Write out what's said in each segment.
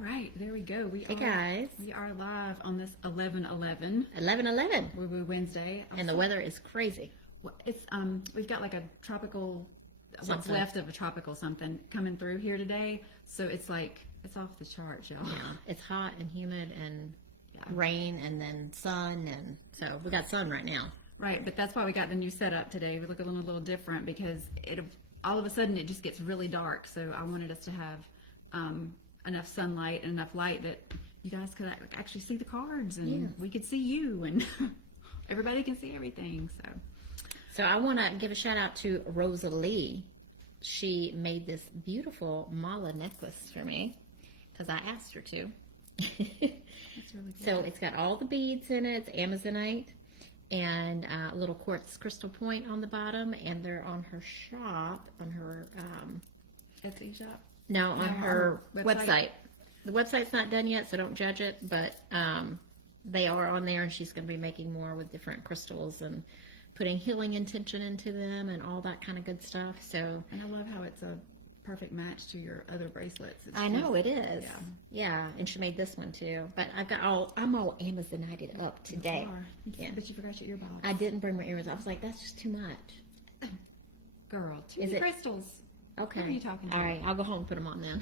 right, there we go. Hey guys. We are live on this 11/11. 11/11. Woo Wednesday. And the weather is crazy. It's we've got like a tropical, what's Something. left of a tropical something coming through here today. So it's like it's off the charts, y'all. Yeah, it's hot and humid and rain and then sun, and so we got sun right now. Right, but that's why we got the new setup today. We look a little different because all of a sudden it just gets really dark. So I wanted us to have enough sunlight and enough light that you guys could actually see the cards and we could see you and everybody can see everything. So I want to give a shout out to Rosalie. She made this beautiful mala necklace for me because I asked her to. That's really good. So it's got all the beads in it. It's Amazonite and a little quartz crystal point on the bottom, and they're on her shop, on her Etsy shop. No, on her website. The website's not done yet, so don't judge it, but they are on there, and she's going to be making more with different crystals and putting healing intention into them and all that kind of good stuff. So, And I love how it's a perfect match to your other bracelets. I know it is. Yeah, and she made this one too. But I'm all Amazonited up today. Yeah. But you forgot your earbuds. I didn't bring my earrings. I was like, that's just too much. Girl, too many crystals. Okay. What are you talking about? All right, I'll go home and put them on then.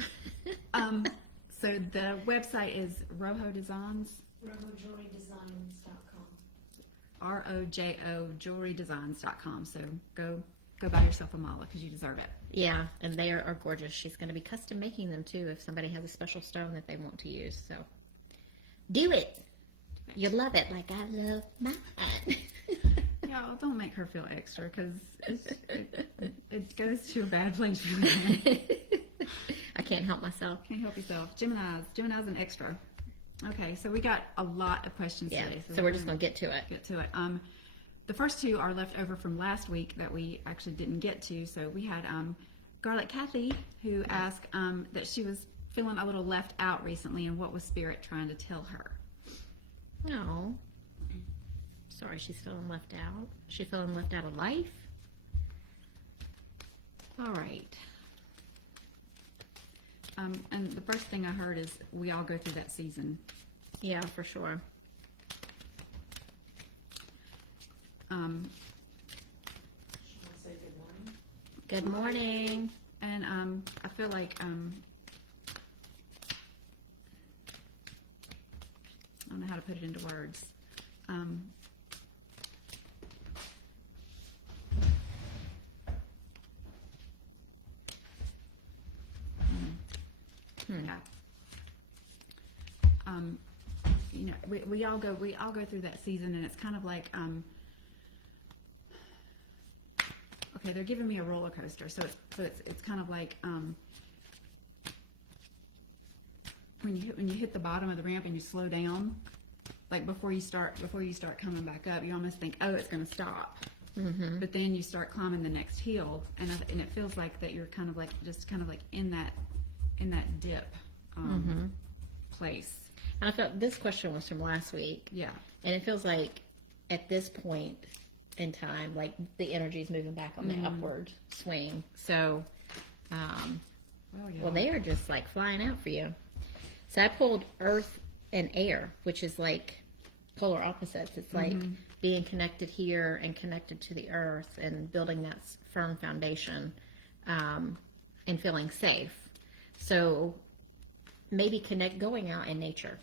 So the website is Rojo Designs. RojoJewelryDesigns.com. ROJO jewelrydesigns.com. So go buy yourself a mala because you deserve it. Yeah, and they are gorgeous. She's going to be custom making them too if somebody has a special stone that they want to use. So do it. You'll love it like I love mine. Y'all, don't make her feel extra because it goes to a bad place for me. I can't help myself. Can't help yourself. Gemini's an extra. Okay, so we got a lot of questions today. So we're just going to get to it. Get to it. The first two are left over from last week that we actually didn't get to. So we had Garlic Kathy who asked that she was feeling a little left out recently, and what was Spirit trying to tell her? No. Sorry, she's feeling left out. She's feeling left out of life. All right. And the first thing I heard is we all go through that season. Yeah, for sure. Say good morning. Good morning. And I feel like I don't know how to put it into words. Yeah. You know, we all go through that season, and it's kind of like okay, they're giving me a roller coaster, so it's kind of like when you hit the bottom of the ramp and you slow down, like before you start coming back up, you almost think, oh, it's going to stop. Mm-hmm. But then you start climbing the next hill, and it feels like that you're kind of like in that dip place. And I felt this question was from last week. Yeah. And it feels like at this point in time, like the energy is moving back on the upward swing. So, well, they are just like flying out for you. So I pulled Earth and Air, which is like polar opposites. It's like being connected here and connected to the Earth and building that firm foundation and feeling safe. So maybe going out in nature.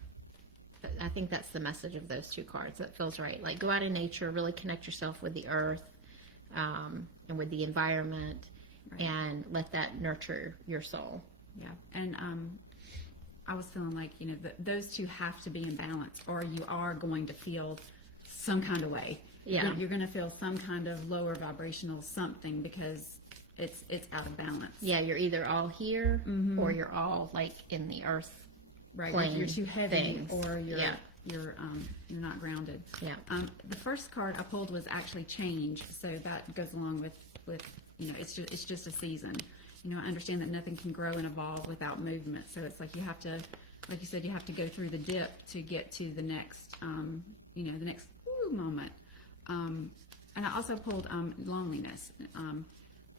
I think that's the message of those two cards. That feels right. Like go out in nature, really connect yourself with the earth and with the environment, and let that nurture your soul. Yeah. And I was feeling like, you know, those two have to be in balance, or you are going to feel some kind of way. Yeah. You're going to feel some kind of lower vibrational something because it's out of balance. Yeah, you're either all here or you're all like in the earth. Right, plane you're too heavy, things. or you're not grounded. Yeah. The first card I pulled was actually change, so that goes along with you know, it's just a season. You know, I understand that nothing can grow and evolve without movement, so it's like you have to, like you said, you have to go through the dip to get to the next you know, the next moment. And I also pulled loneliness.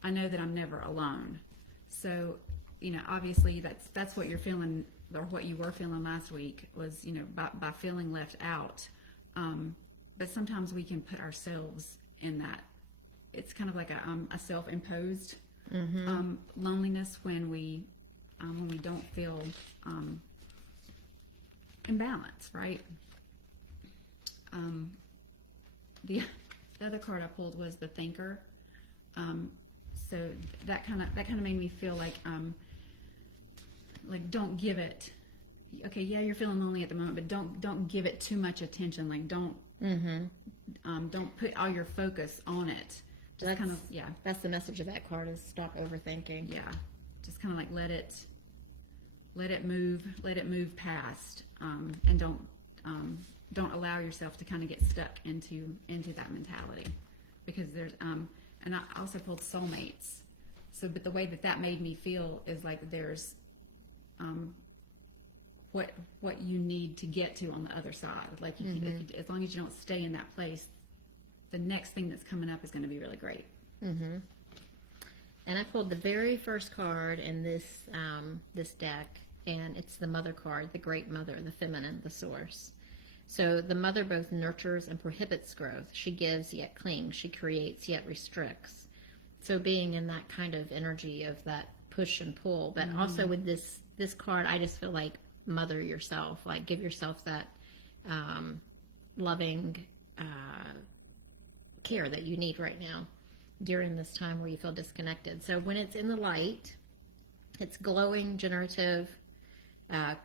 I know that I'm never alone, so obviously that's what you're feeling, or what you were feeling last week was, by feeling left out. But sometimes we can put ourselves in that. It's kind of like a self-imposed loneliness when we don't feel in balance, right? The other card I pulled was the Thinker. So that kind of made me feel like don't give it. Okay, yeah, you're feeling lonely at the moment, but don't give it too much attention. Like don't put all your focus on it. Just That's the message of that card, is stop overthinking. Yeah, just kind of like let it move past, and don't allow yourself to kind of get stuck into that mentality, because there's and I also pulled soulmates. So, but the way that made me feel is like there's what you need to get to on the other side. Like as long as you don't stay in that place, the next thing that's coming up is going to be really great. And I pulled the very first card in this deck, and it's the Mother card, the Great Mother, the feminine, the source. So the Mother both nurtures and prohibits growth. She gives yet clings. She creates yet restricts. So being in that kind of energy of that push and pull, but also with this card, I just feel like mother yourself, like give yourself that loving care that you need right now during this time where you feel disconnected. So when it's in the light, it's glowing, generative,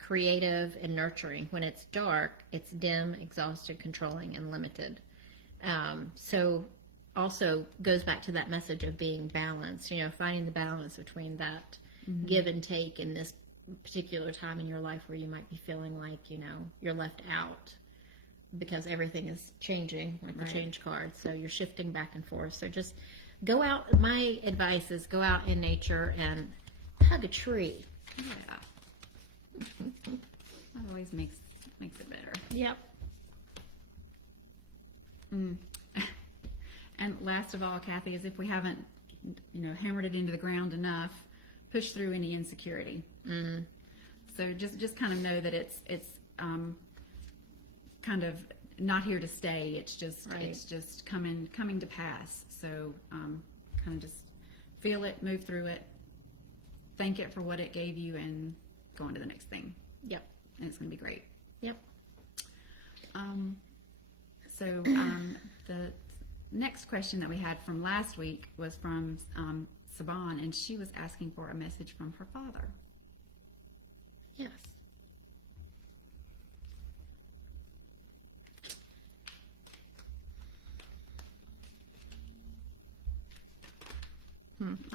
creative, and nurturing. When it's dark, it's dim, exhausted, controlling, and limited. So also goes back to that message of being balanced, finding the balance between that give and take in this particular time in your life where you might be feeling like, you're left out because everything is changing, like the change card. So you're shifting back and forth. So just go out. My advice is go out in nature and hug a tree. Yeah. That always makes it better. Yep. And last of all, Kathy, is if we haven't, hammered it into the ground enough, push through any insecurity. So just kind of know that it's kind of not here to stay. It's just coming to pass. So kind of just feel it, move through it, thank it for what it gave you, and go on to the next thing. Yep. And it's going to be great. Yep. So the next question that we had from last week was from Sioban, and she was asking for a message from her father. Yes.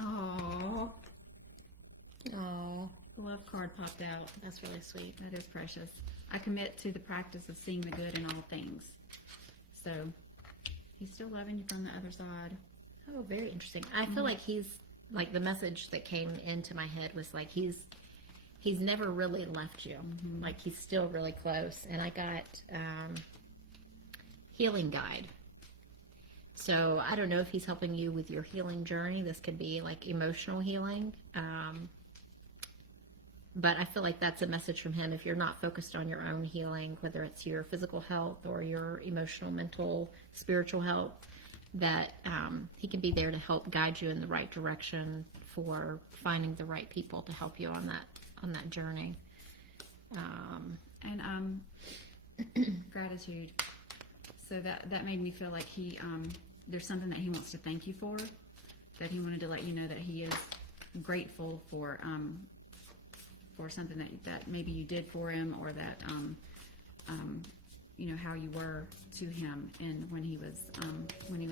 Oh, the love card popped out. That's really sweet. that is precious. I commit to the practice of seeing the good in all things. So he's still loving you from the other side. Oh, very interesting. I feel like he's like, the message that came into my head was like he's never really left you. Like he's still really close. And I got healing guide. So I don't know if he's helping you with your healing journey. This could be like emotional healing. But I feel like that's a message from him. If you're not focused on your own healing, whether it's your physical health or your emotional, mental, spiritual health, that he can be there to help guide you in the right direction for finding the right people to help you on that journey. And gratitude. So that made me feel like he there's something that he wants to thank you for. That he wanted to let you know that he is grateful for something that maybe you did for him, or that how you were to him and when he was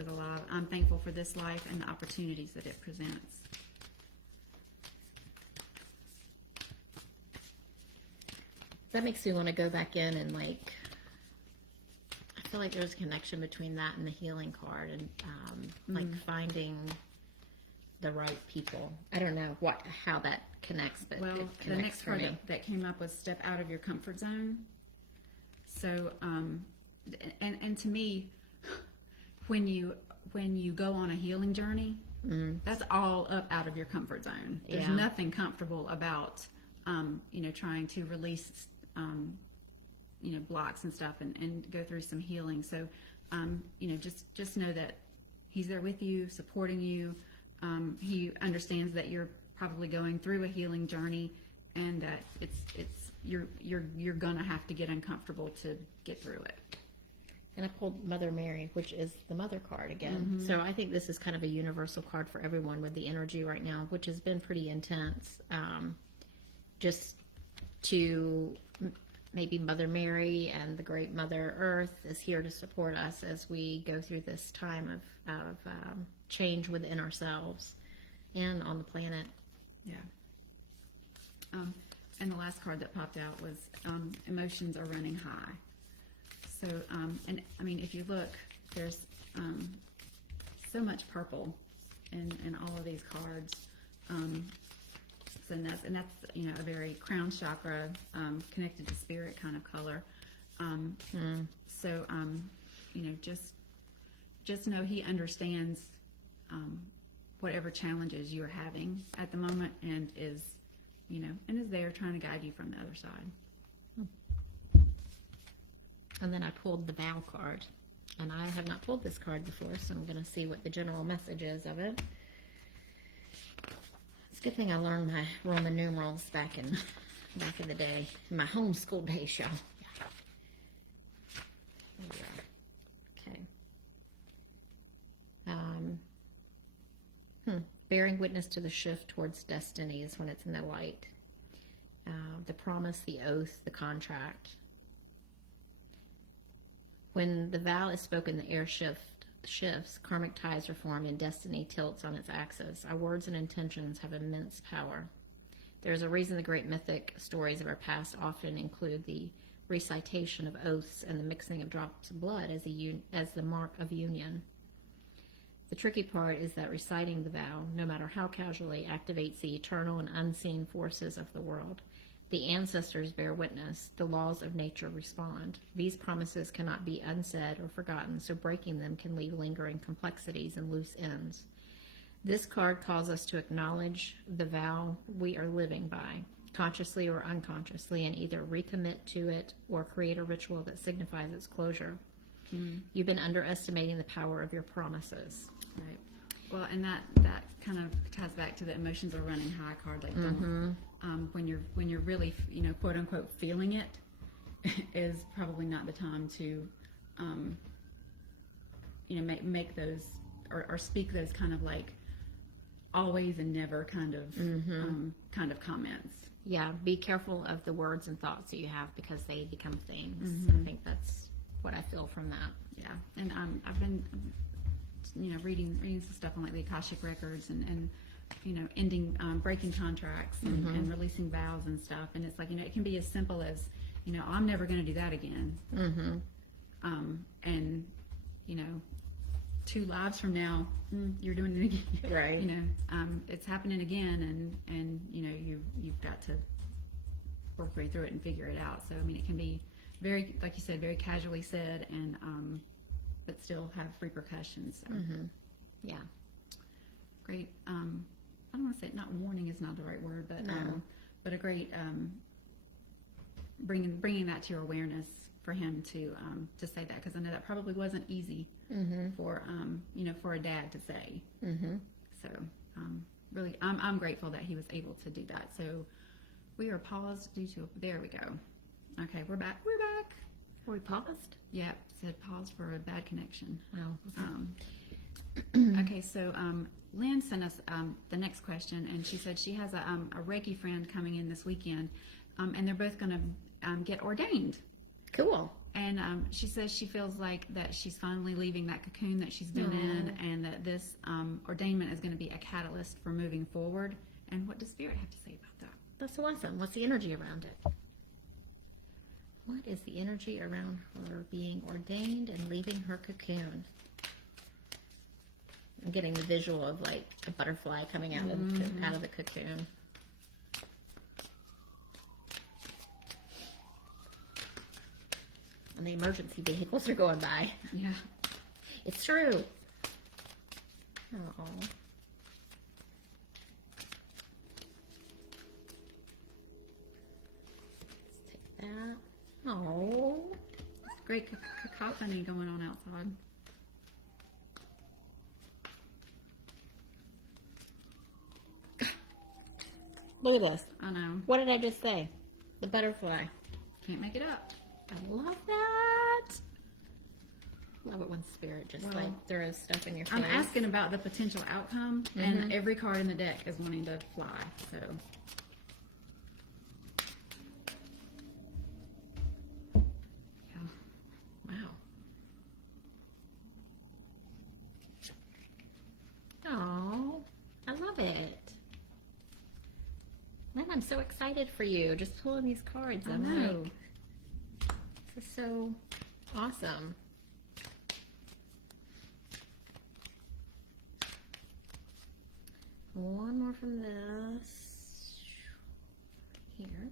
alive. I'm thankful for this life and the opportunities that it presents. That makes me want to go back in and I feel like there's a connection between that and the healing card, and finding the right people. I don't know how that connects, but Well, it the connects next for part me. that came up was step out of your comfort zone. So, and to me, when you go on a healing journey, That's all up out of your comfort zone. There's Yeah. nothing comfortable about, trying to release, blocks and stuff and go through some healing. So, just know that he's there with you, supporting you. He understands that you're probably going through a healing journey, and that you're gonna have to get uncomfortable to get through it. And I pulled Mother Mary, which is the mother card again. So I think this is kind of a universal card for everyone with the energy right now, which has been pretty intense. Just to maybe Mother Mary and the great Mother Earth is here to support us as we go through this time of change within ourselves and on the planet. Yeah. And the last card that popped out was emotions are running high. So, and I mean, if you look, there's so much purple in all of these cards. And that's a very crown chakra connected to spirit kind of color. So just know he understands whatever challenges you're having at the moment, and is there trying to guide you from the other side. And then I pulled the vow card. And I have not pulled this card before, so I'm going to see what the general message is of it. It's a good thing I learned my Roman numerals back in the day, in my homeschool days, y'all. There we are. Okay. Bearing witness to the shift towards destiny is when it's in the light. The promise, the oath, the contract. When the vow is spoken, the air shifts, karmic ties are formed, and destiny tilts on its axis. Our words and intentions have immense power. There is a reason the great mythic stories of our past often include the recitation of oaths and the mixing of drops of blood as the mark of union. The tricky part is that reciting the vow, no matter how casually, activates the eternal and unseen forces of the world. The ancestors bear witness. The laws of nature respond. These promises cannot be unsaid or forgotten, so breaking them can leave lingering complexities and loose ends. This card calls us to acknowledge the vow we are living by, consciously or unconsciously, and either recommit to it or create a ritual that signifies its closure. You've been underestimating the power of your promises. Right. Well, and that kind of ties back to the emotions are running high card. Like, when you're really, quote unquote, feeling it, is probably not the time to, make those or speak those kind of like always and never kind of comments. Yeah, be careful of the words and thoughts that you have, because they become things. I think that's what I feel from that. Yeah, and I've been, reading some stuff on like the Akashic records and ending, breaking contracts and releasing vows and stuff. And it's like, it can be as simple as, I'm never going to do that again. And 2 lives from now, you're doing it again. Right. It's happening again, and you've got to work right through it and figure it out. So it can be very, like you said, very casually said, and but still have repercussions. So. Yeah. Great. I don't want to say, not warning is not the right word, but a great bringing that to your awareness for him to say that, because I know that probably wasn't easy for for a dad to say. So really, I'm grateful that he was able to do that. So we are paused due to, there we go. Okay, we're back. Are we paused? Yeah, said pause for a bad connection. Oh. Okay, so Lynn sent us the next question, and she said she has a Reiki friend coming in this weekend, and they're both going to get ordained. Cool. And she says she feels like that she's finally leaving that cocoon that she's been in, and that this ordainment is going to be a catalyst for moving forward. And what does Spirit have to say about that? That's awesome. What's the energy around it? What is the energy around her being ordained and leaving her cocoon? I'm getting the visual of like a butterfly coming out of the cocoon. And the emergency vehicles are going by. Yeah. It's true. Oh. Oh. Great cacophony going on outside. Look at this. I know. What did I just say? The butterfly. Can't make it up. I love that. Love it when spirit just Well, throws stuff in your face. I'm asking about the potential outcome, and every card in the deck is wanting to fly. So, Wow. Oh, I love it. Man, I'm so excited for you. Just pulling these cards. I know. This is so awesome. One more from this. Here.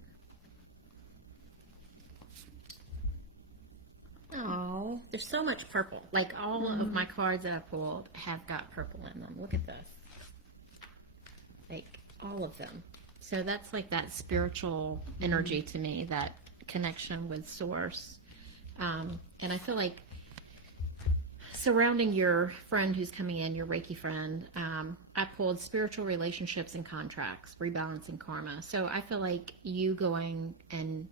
Oh, there's so much purple. Like all of my cards that I pulled have got purple in them. Look at this. Like all of them. So that's like that spiritual energy to me, that connection with source. And I feel like surrounding your friend who's coming in, your Reiki friend, I pulled spiritual relationships and contracts, rebalancing karma. So I feel like you going and,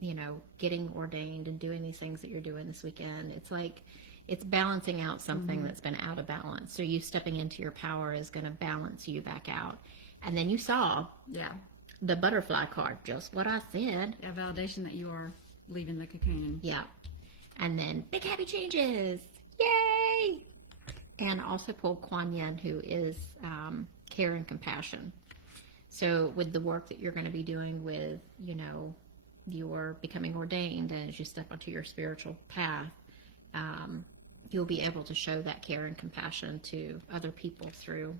you know, getting ordained and doing these things that you're doing this weekend, it's like it's balancing out something that's been out of balance. So you stepping into your power is going to balance you back out. And then you saw yeah. the butterfly card, just what I said. Yeah, validation that you are leaving the cocoon. Yeah. And then big happy changes. Yay! And also pulled Kuan Yin, who is care and compassion. So with the work that you're going to be doing with, you know, you're becoming ordained, and as you step onto your spiritual path, you'll be able to show that care and compassion to other people through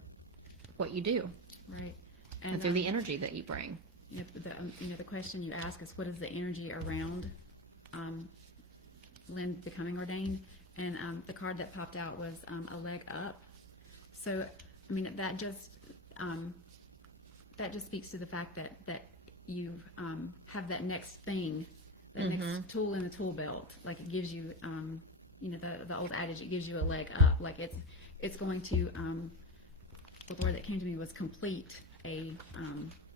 what you do. Right. And through the energy that you bring. You know, the question you ask is, what is the energy around Lynn becoming ordained? And the card that popped out was a leg up. So, I mean, that just speaks to the fact that you have that next thing, that next tool in the tool belt. Like it gives you, you know, the old adage, it gives you a leg up. Like it's going to, the word that came to me was complete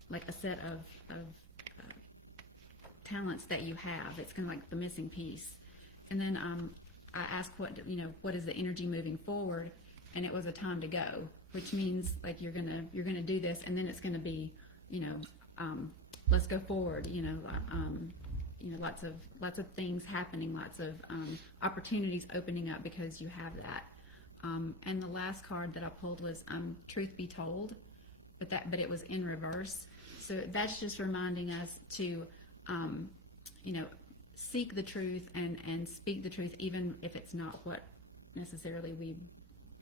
like a set of talents that you have. It's kind of like the missing piece. And then I asked what is the energy moving forward, and it was a time to go, which means like you're gonna do this, and then it's gonna be, you know, let's go forward. You know, lots of things happening, lots of opportunities opening up because you have that. And the last card that I pulled was Truth Be Told, but it was in reverse. So that's just reminding us to, you know, seek the truth and speak the truth, even if it's not what necessarily we,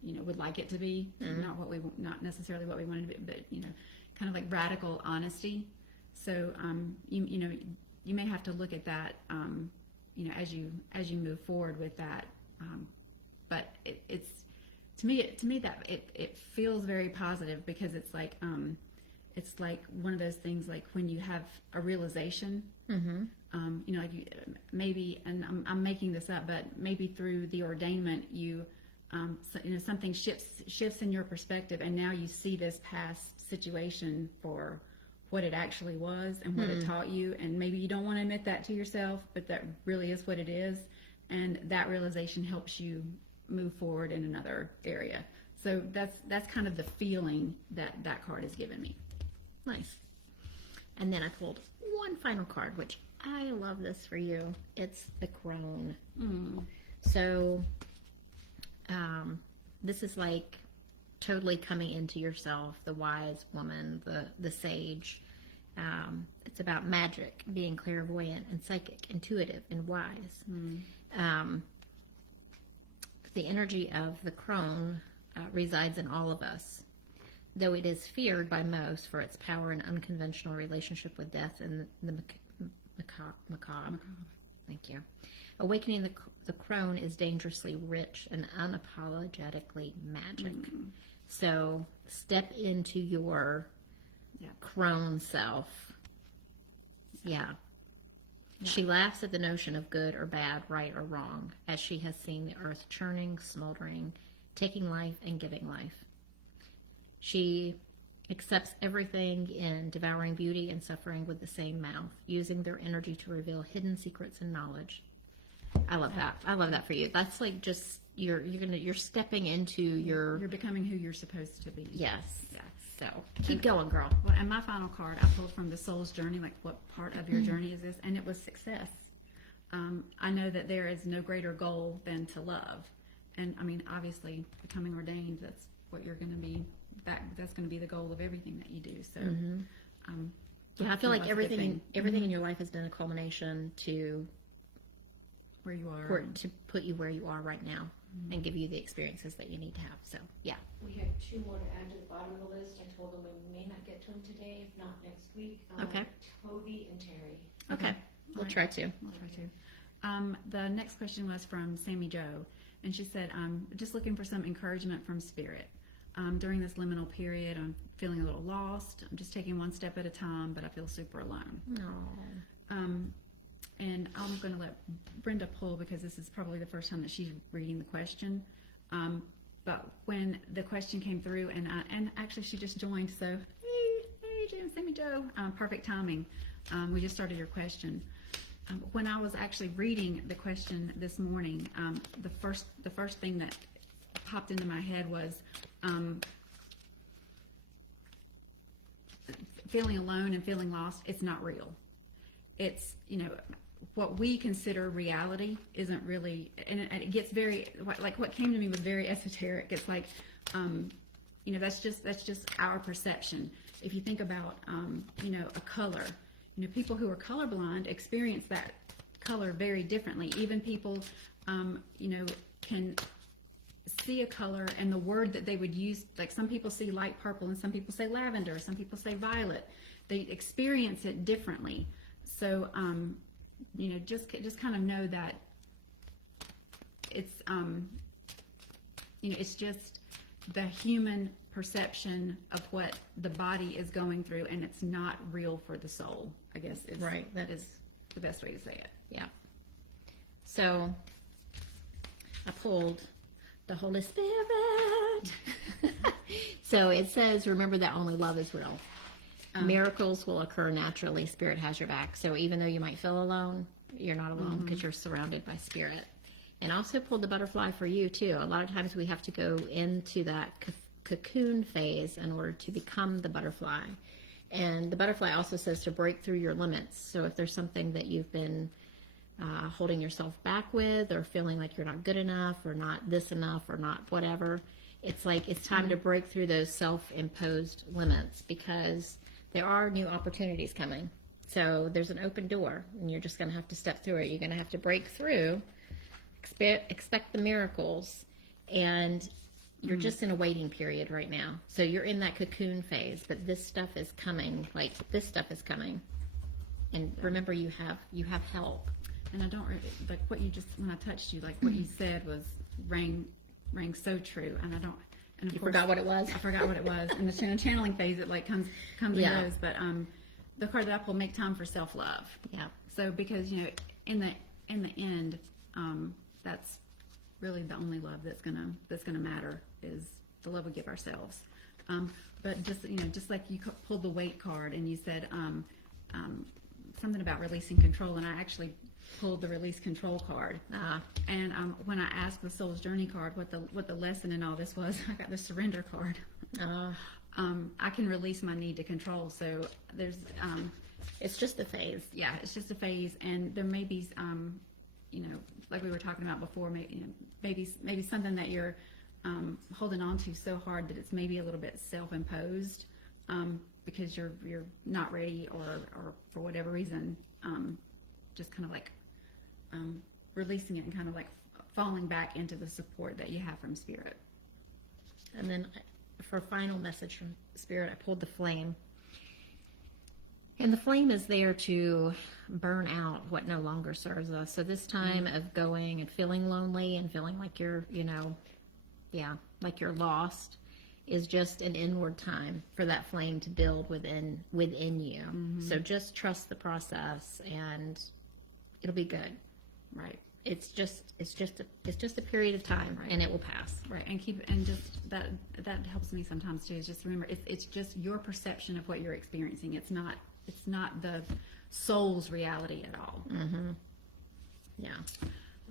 you know, would like it to be, not necessarily what we wanted to be, but, you know, kind of like radical honesty. So, you know, you may have to look at that, you know, as you move forward with that. But it's to me that it feels very positive, because it's like one of those things, like when you have a realization, you know, like maybe, and I'm making this up, but maybe through the ordainment, you know, something shifts in your perspective, and now you see this past situation for what it actually was and what it taught you, and maybe you don't want to admit that to yourself, but that really is what it is, and that realization helps you move forward in another area. So that's kind of the feeling that card has given me. Nice. And then I pulled one final card, which I love this for you. It's the crone. So this is like totally coming into yourself, the wise woman, the sage. It's about magic, being clairvoyant and psychic, intuitive and wise. The energy of the crone resides in all of us, though it is feared by most for its power and unconventional relationship with death and the macabre. Thank you. Awakening the crone is dangerously rich and unapologetically magic. So step into your crone self. Yeah. She laughs at the notion of good or bad, right or wrong, as she has seen the earth churning, smoldering, taking life and giving life. She accepts everything in devouring beauty and suffering with the same mouth, using their energy to reveal hidden secrets and knowledge. I love that. I love that for you. That's like just you're stepping into your You're becoming who you're supposed to be. yes. Yeah. So keep going, girl. Well, and my final card I pulled from the soul's journey, like what part of your journey is this? And it was success. I know that there is no greater goal than to love. And I mean, obviously, becoming ordained, that's what you're going to be, that's going to be the goal of everything that you do. So, Yeah, I feel like that's a good thing. everything in your life has been a culmination to Where you are. to put you where you are right now and give you the experiences that you need to have. So, yeah. We have 2 more to add to the bottom of the list. I told them we may not get to them today, if not next week. Okay. Tovi and Terri. Okay. We'll try to. I'll try to. The next question was from Sammy Jo, and she said, just looking for some encouragement from Spirit. During this liminal period, I'm feeling a little lost. I'm just taking one step at a time, but I feel super alone. No. And I'm going to let Brenda pull because this is probably the first time that she's reading the question. But when the question came through, and actually she just joined, so hey, Sammy Jo, perfect timing. We just started your question. When I was actually reading the question this morning, the first thing that popped into my head was feeling alone and feeling lost. It's not real. It's, what we consider reality isn't really, and it gets very, like what came to me was very esoteric. It's like, that's just our perception. If you think about, a color, people who are colorblind experience that color very differently. Even people, can see a color and the word that they would use, like some people see light purple and some people say lavender, some people say violet. They experience it differently. So, just kind of know that it's, it's just the human perception of what the body is going through, and it's not real for the soul, I guess. Right. That is the best way to say it. Yeah. So I pulled the Holy Spirit. So it says, remember that only love is real. Miracles will occur naturally. Spirit has your back. So even though you might feel alone, you're not alone because you're surrounded by Spirit. And also pulled the butterfly for you too. A lot of times we have to go into that cocoon phase in order to become the butterfly. And the butterfly also says to break through your limits. So if there's something that you've been holding yourself back with, or feeling like you're not good enough, or not this enough, or not whatever, it's like it's time to break through those self-imposed limits, because there are new opportunities coming. So there's an open door, and you're just going to have to step through it. You're going to have to break through, expect the miracles, and you're just in a waiting period right now. So you're in that cocoon phase, but this stuff is coming. Like, this stuff is coming. And remember, you have help. And I don't like what you just, when I touched you, like what you said rang so true. And I don't, and of You course, forgot what it was? I forgot what it was. In the channeling phase, it like comes and goes. But the card that I pulled, make time for self-love. Yeah. So because in the end, that's really the only love that's gonna matter, is the love we give ourselves. But just like you pulled the weight card and you said something about releasing control, and I actually pulled the release control card. And when I asked the Soul's Journey card what the lesson in all this was, I got the surrender card. I can release my need to control. So there's It's just a phase. yeah, it's just a phase, and there may be like we were talking about before, maybe something that you're holding on to so hard that it's maybe a little bit self-imposed, because you're not ready, or for whatever reason, just kind of like releasing it and kind of like falling back into the support that you have from Spirit. And then for a final message from Spirit, I pulled the flame. And the flame is there to burn out what no longer serves us. So this time of going and feeling lonely and feeling like you're, like you're lost, is just an inward time for that flame to build within you. So just trust the process and it'll be good. Right. It's just a period of time, Right. and it will pass. Right. And just that helps me sometimes too, is just remember it's just your perception of what you're experiencing. It's not the soul's reality at all. Mm-hmm. Yeah.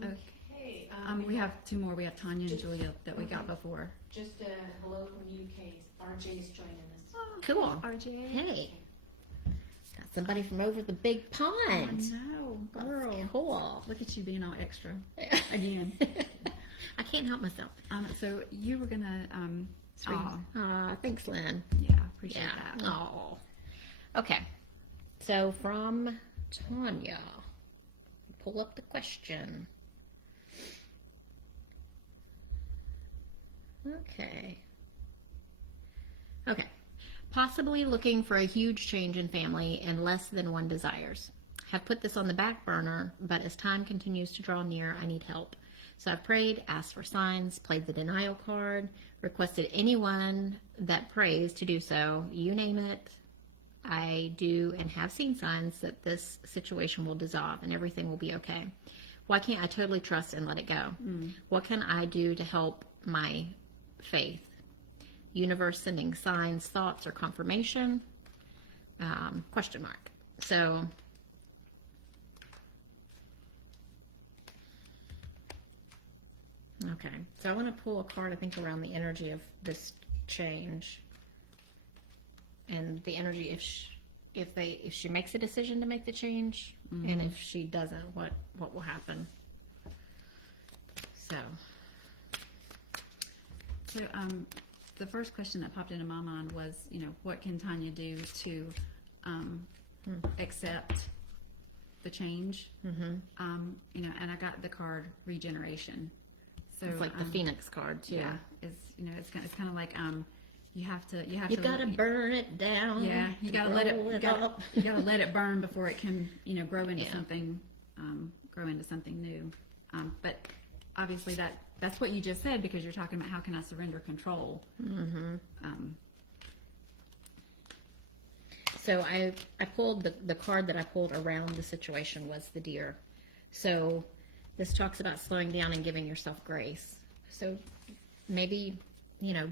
Okay. We have two more. We have Tonya and Julia that we got before. Just a hello from UK. RJ's joining us. Cool. RJ. Hey. Got somebody from over the big pond. No, girl. Cool. Look at you being all extra again. I can't help myself. So you were gonna Thanks, Lynn. yeah, appreciate that. Oh. Okay. So from Tonya, pull up the question. Okay. Possibly looking for a huge change in family and less than one desires. Have put this on the back burner, but as time continues to draw near, I need help. So I've prayed, asked for signs, played the denial card, requested anyone that prays to do so. You name it, I do, and have seen signs that this situation will dissolve and everything will be okay. Why can't I totally trust and let it go? What can I do to help my faith? Universe sending signs, thoughts, or confirmation? Question mark. So, okay. So I want to pull a card, I think, around the energy of this change. And the energy, if she makes a decision to make the change, and if she doesn't, what will happen? So the first question that popped into my mind was, what can Tonya do to accept the change? And I got the card regeneration. So it's like the Phoenix card too. Yeah, it's kind of like you have to gotta burn it down. Yeah, you gotta let it. up. You gotta let it burn before it can grow into something new. But obviously that's what you just said, because you're talking about how can I surrender control. So I pulled the card that I pulled around the situation was the deer. So this talks about slowing down and giving yourself grace. So maybe,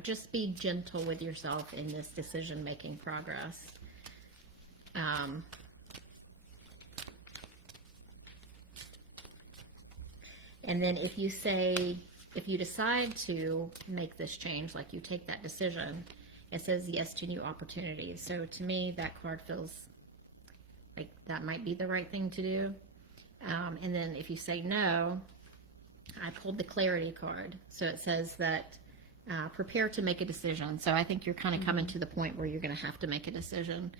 just be gentle with yourself in this decision-making progress. And then if you decide to make this change, like you take that decision, it says yes to new opportunities. So to me, that card feels like that might be the right thing to do. And then if you say no, I pulled the clarity card. So it says that prepare to make a decision. So I think you're kind of coming to the point where you're going to have to make a decision.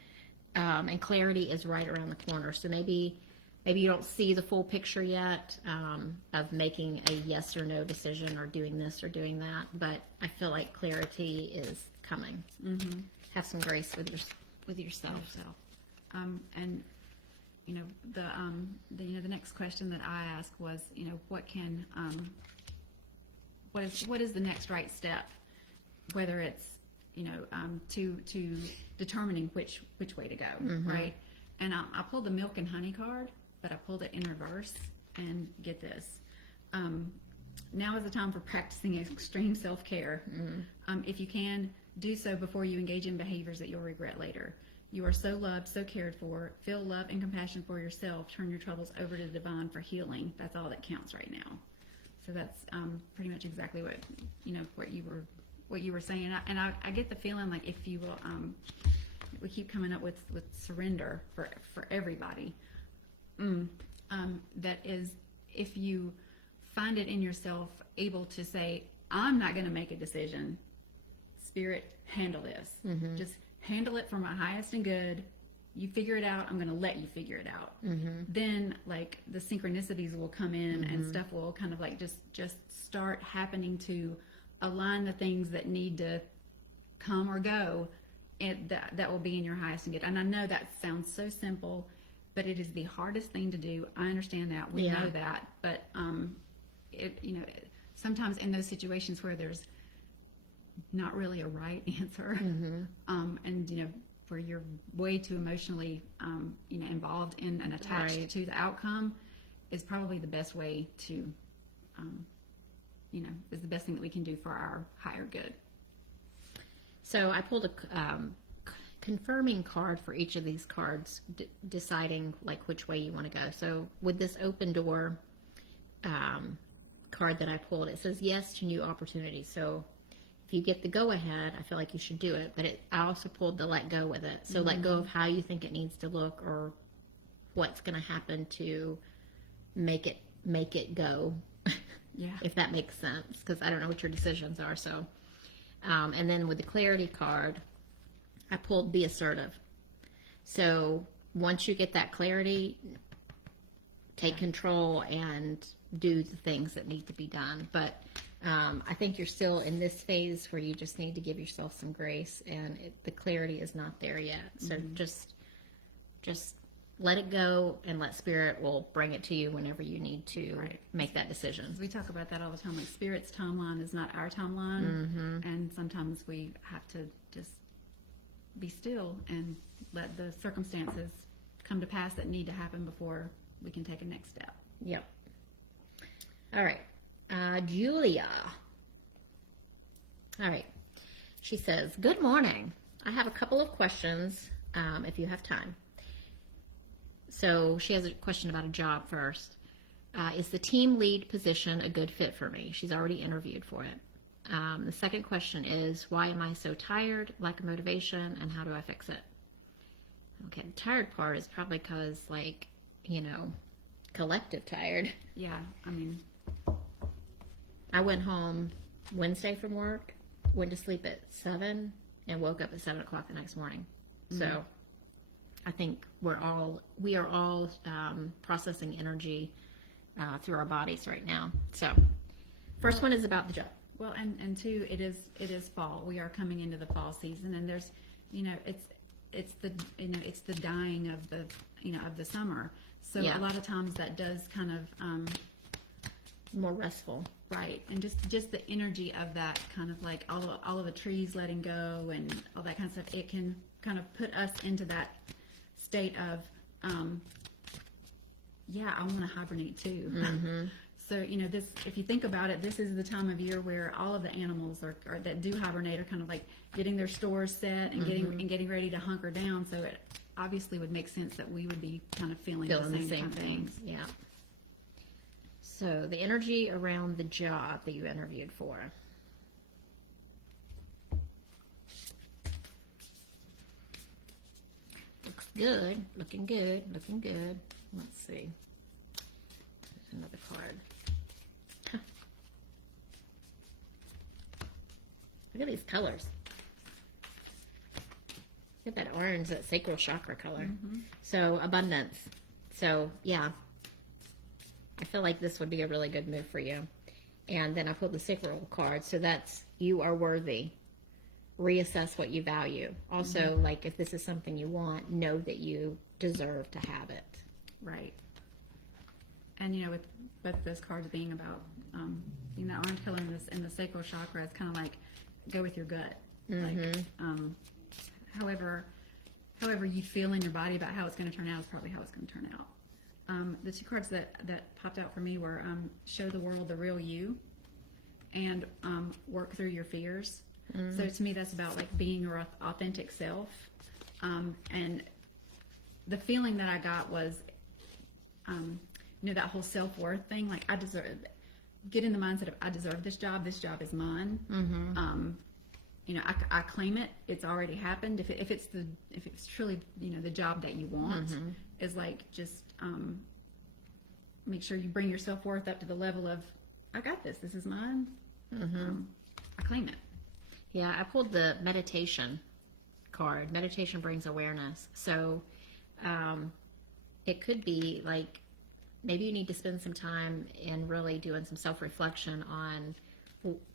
And clarity is right around the corner. So maybe you don't see the full picture yet of making a yes or no decision or doing this or doing that. But I feel like clarity is coming. Have some grace with yourself. And the next question that I asked was, what is the next right step, whether it's to determining which way to go, right? And I pulled the milk and honey card, but I pulled it in reverse. And get this, now is the time for practicing extreme self-care. If you can, do so before you engage in behaviors that you'll regret later. You are so loved, so cared for. Feel love and compassion for yourself. Turn your troubles over to the divine for healing. That's all that counts right now. So that's pretty much exactly what you were saying. And I get the feeling like if you will, we keep coming up with surrender for everybody. That is, if you find it in yourself able to say, I'm not going to make a decision. Spirit, handle this. Just handle it for my highest and good. You figure it out. I'm going to let you figure it out. Then, like, the synchronicities will come in and stuff will kind of like just start happening to align the things that need to come or go. And that will be in your highest and good. And I know that sounds so simple, but it is the hardest thing to do. I understand that. We know that. But sometimes in those situations where there's not really a right answer, and where you're way too emotionally involved in and attached to the outcome, is probably the best way to, is the best thing that we can do for our higher good. So I pulled a confirming card for each of these cards, deciding like which way you want to go. So with this open door card that I pulled, it says yes to new opportunities. So if you get the go ahead, I feel like you should do it. But I also pulled the let go with it. So let go of how you think it needs to look or what's going to happen to make it go. Yeah. If that makes sense, because I don't know what your decisions are. So, and then with the clarity card, I pulled be assertive. So once you get that clarity, take control and do the things that need to be done. But I think you're still in this phase where you just need to give yourself some grace, and the clarity is not there yet. So just let it go, and let Spirit will bring it to you whenever you need to make that decision. We talk about that all the time. Like Spirit's timeline is not our timeline, and sometimes we have to just be still and let the circumstances come to pass that need to happen before we can take a next step. Yep. All right. Julia. All right. She says, good morning. I have a couple of questions, if you have time. So she has a question about a job first. Is the team lead position a good fit for me? She's already interviewed for it. The second question is, why am I so tired, lack of motivation, and how do I fix it? Okay, the tired part is probably because, collective tired. Yeah, I mean, I went home Wednesday from work, went to sleep at 7, and woke up at 7 o'clock the next morning. So I think we are all processing energy through our bodies right now. So first one is about the job. well, and two, it is fall. We are coming into the fall season, and there's, it's the dying of the summer. So Yeah. a lot of times that does kind of, More restful. right, and just the energy of that kind of like all of the trees letting go and all that kind of stuff, it can kind of put us into that state of, I want to hibernate too. So, this, if you think about it, this is the time of year where all of the animals are that do hibernate are kind of like getting their stores set and getting ready to hunker down. So it obviously would make sense that we would be kind of feeling the same kind of things. things. Yeah. So the energy around the job that you interviewed for. Looks good. Looking good. Looking good. Let's see. There's another card. Huh. Look at these colors. Look at that orange, that sacral chakra color. So abundance. So yeah, I feel like this would be a really good move for you. And then I pulled the sacral card. So that's, you are worthy. Reassess what you value. Also, like if this is something you want, know that you deserve to have it. Right. And with those cards being about the orange color in the sacral chakra, it's kind of like go with your gut. Like however you feel in your body about how it's going to turn out is probably how it's going to turn out. The two cards that popped out for me were show the world the real you and work through your fears. So to me, that's about like being your authentic self. And the feeling that I got was, that whole self-worth thing. Like get in the mindset of I deserve this job. This job is mine. I claim it. It's already happened. If it's truly, the job that you want, is like just make sure you bring your self-worth up to the level of I got this. This is mine. I claim it. Yeah, I pulled the meditation card. Meditation brings awareness. So it could be like maybe you need to spend some time in really doing some self-reflection on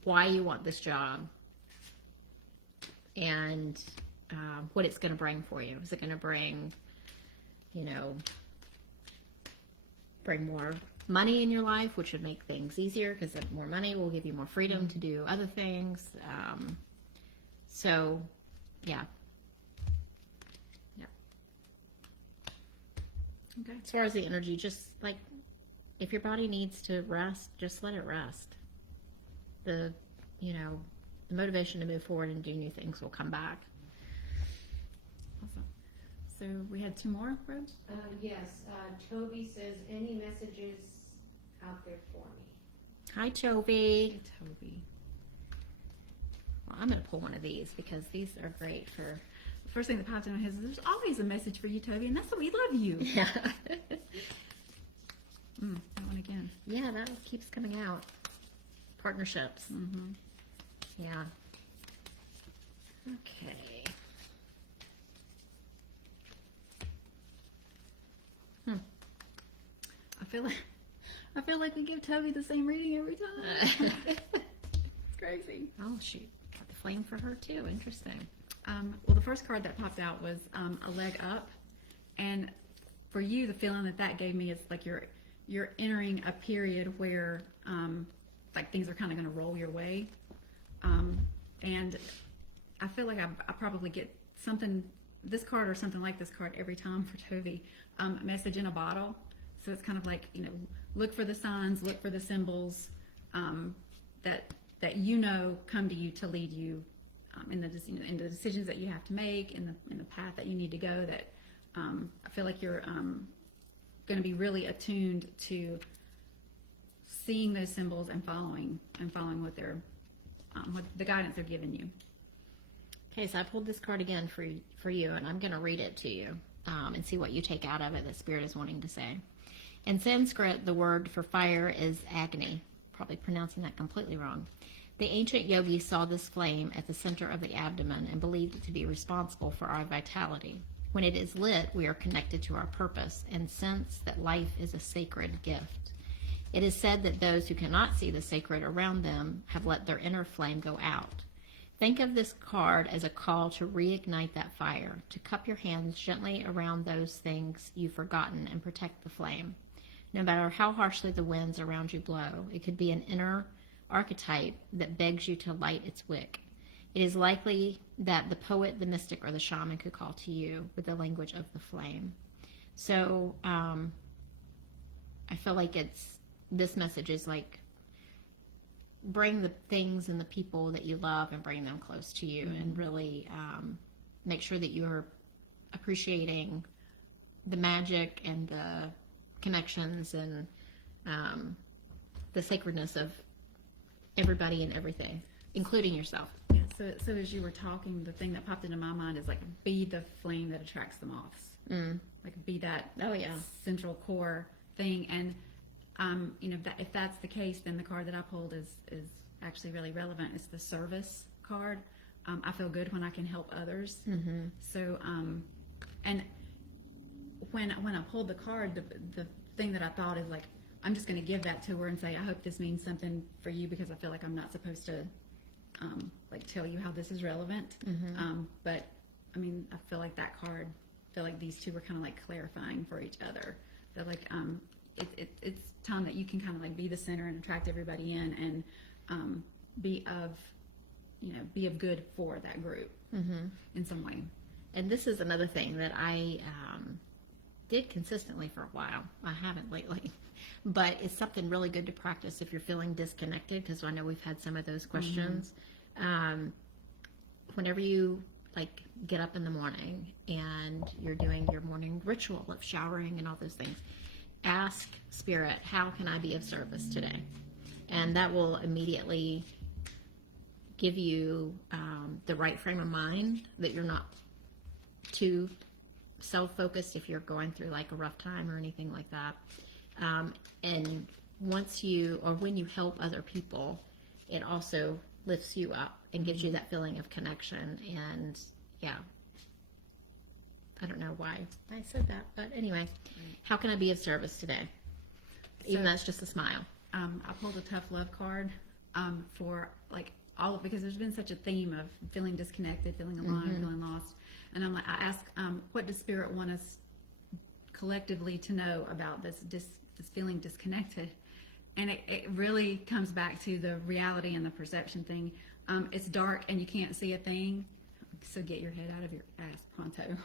why you want this job and what it's going to bring for you. Is it going to bring, bring more money in your life, which would make things easier because more money will give you more freedom to do other things. So, yeah. Okay. As far as the energy, just like if your body needs to rest, just let it rest. The motivation to move forward and do new things will come back. Awesome. So we had 2 more, Rose? Yes, Tovi says, any messages out there for me? Hi, Tovi. Tovi. Well, I'm going to pull one of these because these are great for... The first thing that popped in my head is there's always a message for you, Tovi, and that's why we love you. Yeah. That one again. Yeah, that keeps coming out. Partnerships. Mm-hmm. Yeah. Okay. I feel like we give Tovi the same reading every time. It's crazy. Oh, shoot. Got the flame for her, too. Interesting. Well, the first card that popped out was a leg up, and for you, the feeling that gave me is like you're entering a period where like things are kind of going to roll your way, and I feel like I probably get this card or something like this card every time for Tovi. A message in a bottle. So it's kind of like, look for the signs, look for the symbols that come to you to lead you in the decisions that you have to make, in the path that you need to go. That I feel like you're going to be really attuned to seeing those symbols and following what they're what the guidance they're giving you. Okay, so I pulled this card again for you, and I'm going to read it to you and see what you take out of it that Spirit is wanting to say. In Sanskrit, the word for fire is Agni. Probably pronouncing that completely wrong. The ancient yogis saw this flame at the center of the abdomen and believed it to be responsible for our vitality. When it is lit, we are connected to our purpose and sense that life is a sacred gift. It is said that those who cannot see the sacred around them have let their inner flame go out. Think of this card as a call to reignite that fire, to cup your hands gently around those things you've forgotten and protect the flame. No matter how harshly the winds around you blow, it could be an inner archetype that begs you to light its wick. It is likely that the poet, the mystic, or the shaman could call to you with the language of the flame. So I feel like this message is like, bring the things and the people that you love and bring them close to you, and really make sure that you're appreciating the magic and the connections and the sacredness of everybody and everything, including yourself. Yeah. So as you were talking, the thing that popped into my mind is like, be the flame that attracts the moths. Like, be that central core thing. And if that's the case, then the card that I pulled is actually really relevant. It's the service card. I feel good when I can help others. So, and when I pulled the card, the thing that I thought is like, I'm just going to give that to her and say, I hope this means something for you, because I feel like I'm not supposed to like tell you how this is relevant. But I mean, I feel like that card, I feel like these two were kind of like clarifying for each other. That like it's time that you can kind of like be the center and attract everybody in, and be of good for that group in some way. And this is another thing that I did consistently for a while. I haven't lately, but it's something really good to practice if you're feeling disconnected, because I know we've had some of those questions. Whenever you like get up in the morning and you're doing your morning ritual of showering and all those things, ask Spirit, how can I be of service today? And that will immediately give you the right frame of mind, that you're not too self-focused if you're going through like a rough time or anything like that. And when you help other people, it also lifts you up and gives you that feeling of connection. And yeah, I don't know why I said that, but anyway, how can I be of service today? Even that's just a smile. I pulled a tough love card for like because there's been such a theme of feeling disconnected, feeling alone, feeling lost. And I ask, what does Spirit want us collectively to know about this feeling disconnected? And it really comes back to the reality and the perception thing. It's dark and you can't see a thing, so get your head out of your ass pronto.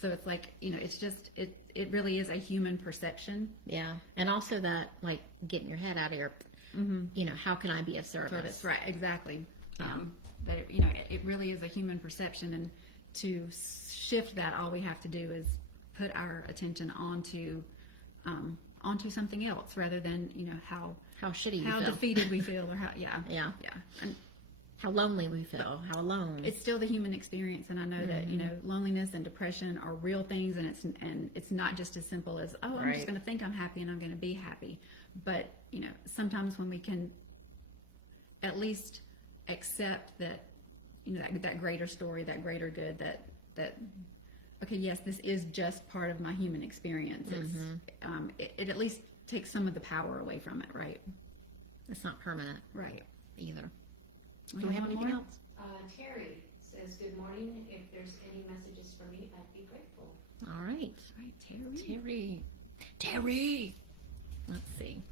So it's like, it's just, it really is a human perception. Yeah. And also that, like, getting your head out of your, how can I be of service? Right, exactly. But it really is a human perception, and to shift that, all we have to do is put our attention onto something else, rather than how shitty you how feel. defeated we feel, or how Yeah. And How lonely we feel, how alone. it's still the human experience, and I know that loneliness and depression are real things, and it's not just as simple as, oh, I'm Right. just going to think I'm happy and I'm going to be happy. But sometimes when we can at least accept that that greater story, that greater good, that okay, yes, this is just part of my human experience. It at least takes some of the power away from it, right? It's not permanent Right. either. Do Do we have one anything more? else? Terri says, good morning. If there's any messages for me, I'd be grateful. All right. Right, Terri. Terri. Let's see.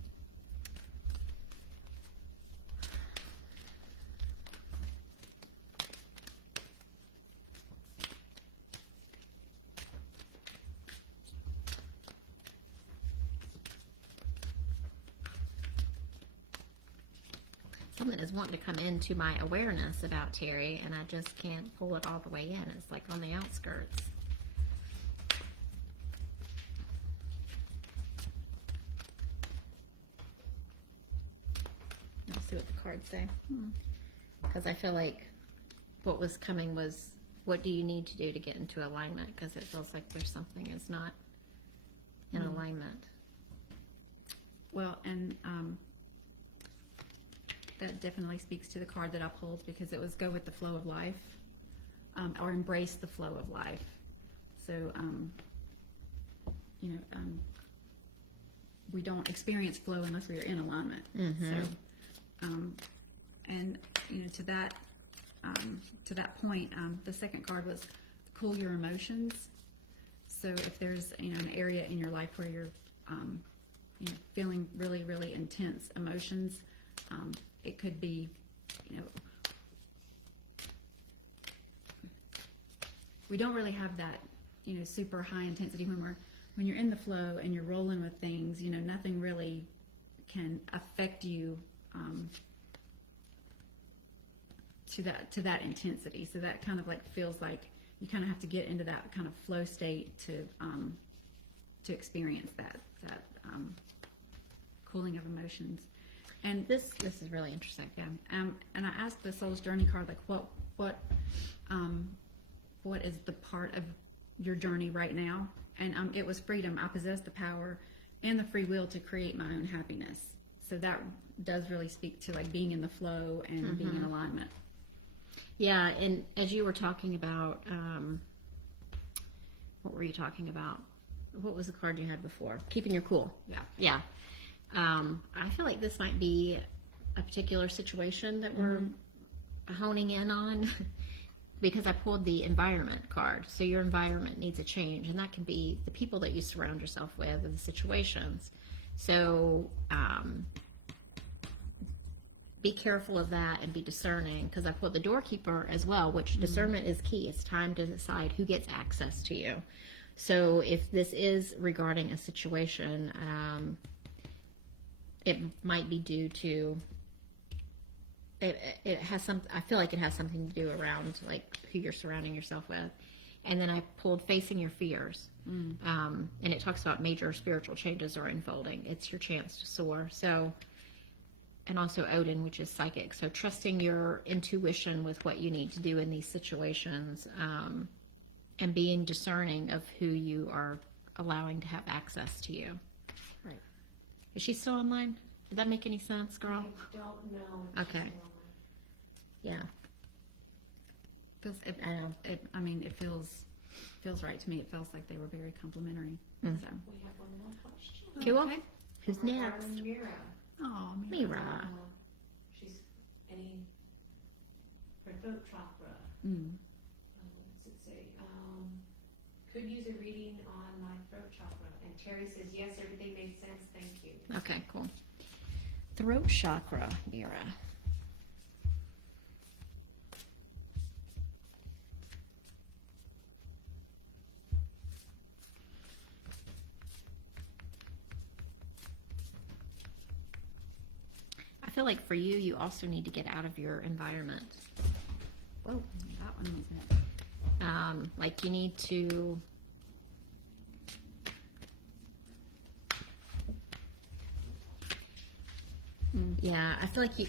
Something is wanting to come into my awareness about Terri, and I just can't pull it all the way in. It's like on the outskirts. Let's see what the cards say. Because I feel like what was coming was, what do you need to do to get into alignment? Because it feels like there's something is not in alignment. Well, and that definitely speaks to the card that I pulled, because it was go with the flow of life, or embrace the flow of life. So, we don't experience flow unless we are in alignment. So, and to that point, the second card was cool your emotions. So if there's an area in your life where you're feeling really, really intense emotions, it could be, we don't really have that, super high intensity when you're in the flow and you're rolling with things. Nothing really can affect you to that intensity. So that kind of like feels like you kind of have to get into that kind of flow state to experience that cooling of emotions. And This is really interesting. yeah, and I asked the Soul's Journey card, like, what is the part of your journey right now? And it was freedom. I possess the power and the free will to create my own happiness. So that does really speak to like being in the flow and being in alignment. Yeah, and as you were talking about, what were you talking about? What was the card you had before? Keeping your cool. Yeah. Yeah. I feel like this might be a particular situation that we're honing in on because I pulled the environment card. So your environment needs a change, and that can be the people that you surround yourself with or the situations. So be careful of that and be discerning, because I pulled the doorkeeper as well, which discernment is key. It's time to decide who gets access to you. So if this is regarding a situation, it might be due to it has some. I feel like it has something to do around like who you're surrounding yourself with. And then I pulled facing your fears, and it talks about major spiritual changes are unfolding. It's your chance to soar. So, and also Odin, which is psychic. So trusting your intuition with what you need to do in these situations, and being discerning of who you are allowing to have access to you. Right. Is she still online? Did that make any sense, girl? I don't know. Okay. Yeah. Because I know. it feels right to me. It feels like they were very complimentary. So. We have one more question. Cool. Okay. Who's From our next? darling Mira. Oh, Mira. She's her throat chakra. What's it say? Could use a reading on my throat chakra. And Terri says, yes, everything makes sense. Thank you. Okay, cool. Throat chakra, Mira. feel like for you, you also need to get out of your environment. Whoa, that one was it. Like you need to yeah, I feel like you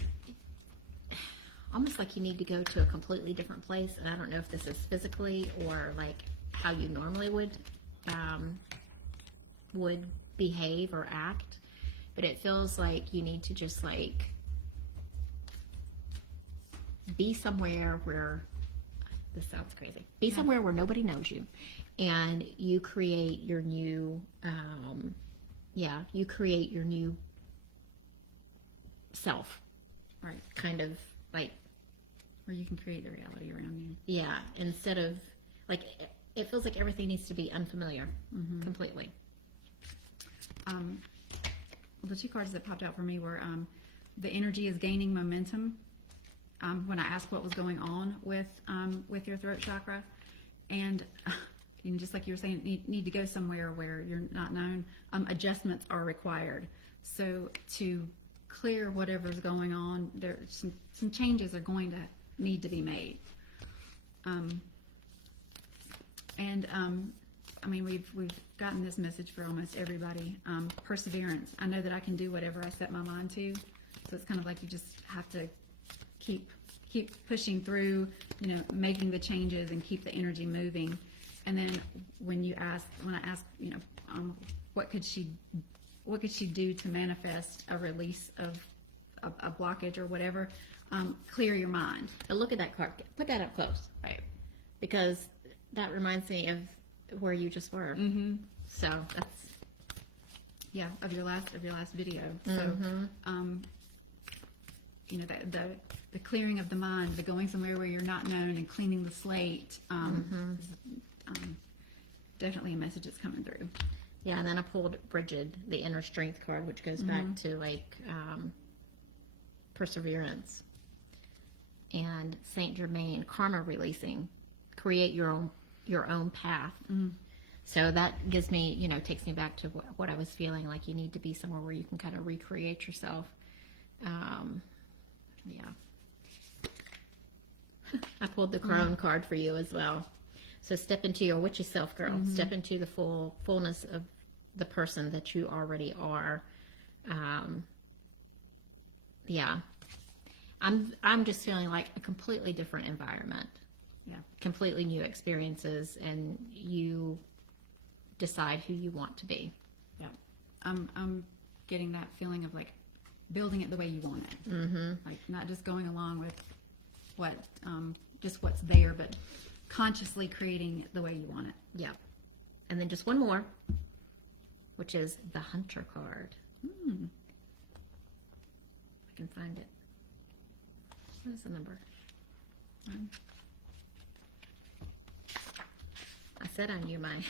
almost like you need to go to a completely different place, and I don't know if this is physically or like how you normally would behave or act, but it feels like you need to just like be somewhere where, this sounds crazy, be somewhere where nobody knows you, and you create your new you create your new self, Right. kind of like, Where you can create the reality around you. yeah, instead of like it feels like everything needs to be unfamiliar completely. The two cards that popped out for me were the energy is gaining momentum. When I asked what was going on with your throat chakra, and just like you were saying, need to go somewhere where you're not known. Adjustments are required. So to clear whatever's going on, there some changes are going to need to be made. I mean, we've gotten this message for almost everybody. Perseverance. I know that I can do whatever I set my mind to. So it's kind of like you just have to keep pushing through, making the changes and keep the energy moving. And then when I ask, what could she do to manifest a release of a blockage or whatever? Clear your mind. But look at that card. Put that up close, Right. because that reminds me of where you just were. Mm-hmm. So that's Of your last video. So, the clearing of the mind, the going somewhere where you're not known and cleaning the slate, is, definitely a message that's coming through. yeah. And then I pulled Bridget, the inner strength card, which goes back to like perseverance, and Saint Germain, karma releasing, create your own path. So that gives me, takes me back to what I was feeling like. You need to be somewhere where you can kind of recreate yourself. I pulled the crone card for you as well. So step into your witchy self, girl. Step into the fullness of the person that you already are. I'm just feeling like a completely different environment. Yeah. Completely new experiences, and you decide who you want to be. Yeah. I'm getting that feeling of like building it the way you want it. Like not just going along with just what's there, but consciously creating it the way you want it. Yeah. And then just one more, which is the Hunter card. I can find it. What is the number? I said I knew my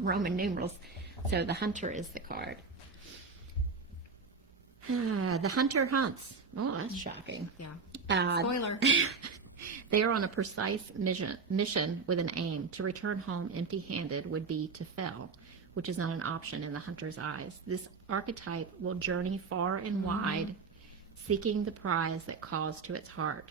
Roman numerals. So the Hunter is the card. The Hunter hunts. Oh, that's shocking. Yeah. Spoiler. They are on a precise mission with an aim. To return home empty-handed would be to fail, which is not an option in the hunter's eyes. This archetype will journey far and wide, seeking the prize that calls to its heart.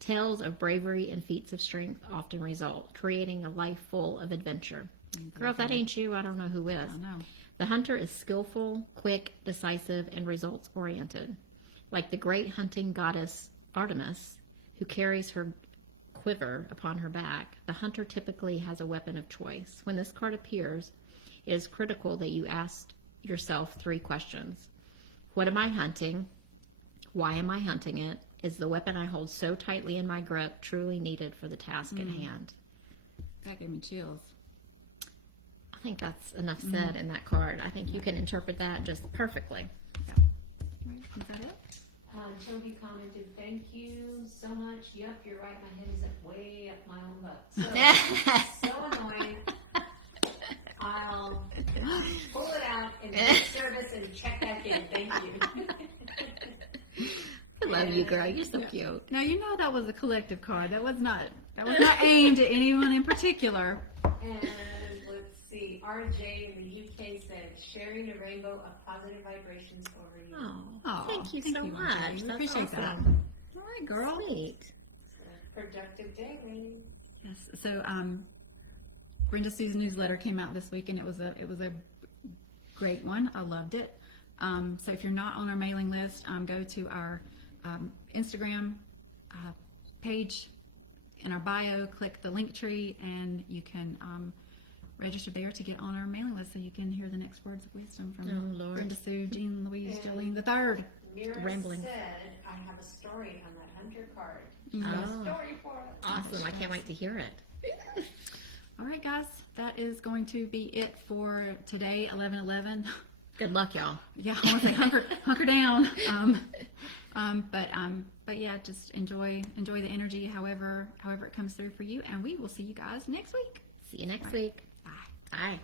Tales of bravery and feats of strength often result, creating a life full of adventure. Girl, if that ain't you, I don't know who is. I know. The hunter is skillful, quick, decisive, and results-oriented. Like the great hunting goddess Artemis, who carries her quiver upon her back, the hunter typically has a weapon of choice. When this card appears, it is critical that you ask yourself 3 questions. What am I hunting? Why am I hunting it? Is the weapon I hold so tightly in my grip truly needed for the task at hand? That gave me chills. I think that's enough said in that card. I think you can interpret that just perfectly. Yeah. Right. Is that it? Tovi commented, "Thank you so much. Yep, you're right. My head is way up my own butt. So annoying. I'll pull it out in the service and check back in. Thank you." I love you, girl. You're so cute. Now that was a collective card. That was not aimed at anyone in particular. And let's see. RJ in the UK said, sharing a rainbow of positive vibrations over you. Oh, thank you so much. RJ. We That's appreciate awesome. that. All right, girl. Sweet. It's a productive day, Rainy. Yes. So, Brenda Sue's newsletter came out this week, and it was a great one. I loved it. So if you're not on our mailing list, go to our Instagram page in our bio, click the link tree, and you can register there to get on our mailing list so you can hear the next words of wisdom from Oh, Lord. Brenda Sue, Jean Louise, And- Jolene the Third. Mira Rambling. said, I have a story on that hunter card. Oh. Story for us. Awesome. I can't wait to hear it. All right, guys, that is going to be it for today, 11/11. Good luck, y'all. Yeah, I want to say hunker down. But yeah, just enjoy the energy, however it comes through for you, and we will see you guys next week. See you next week. Bye. Bye.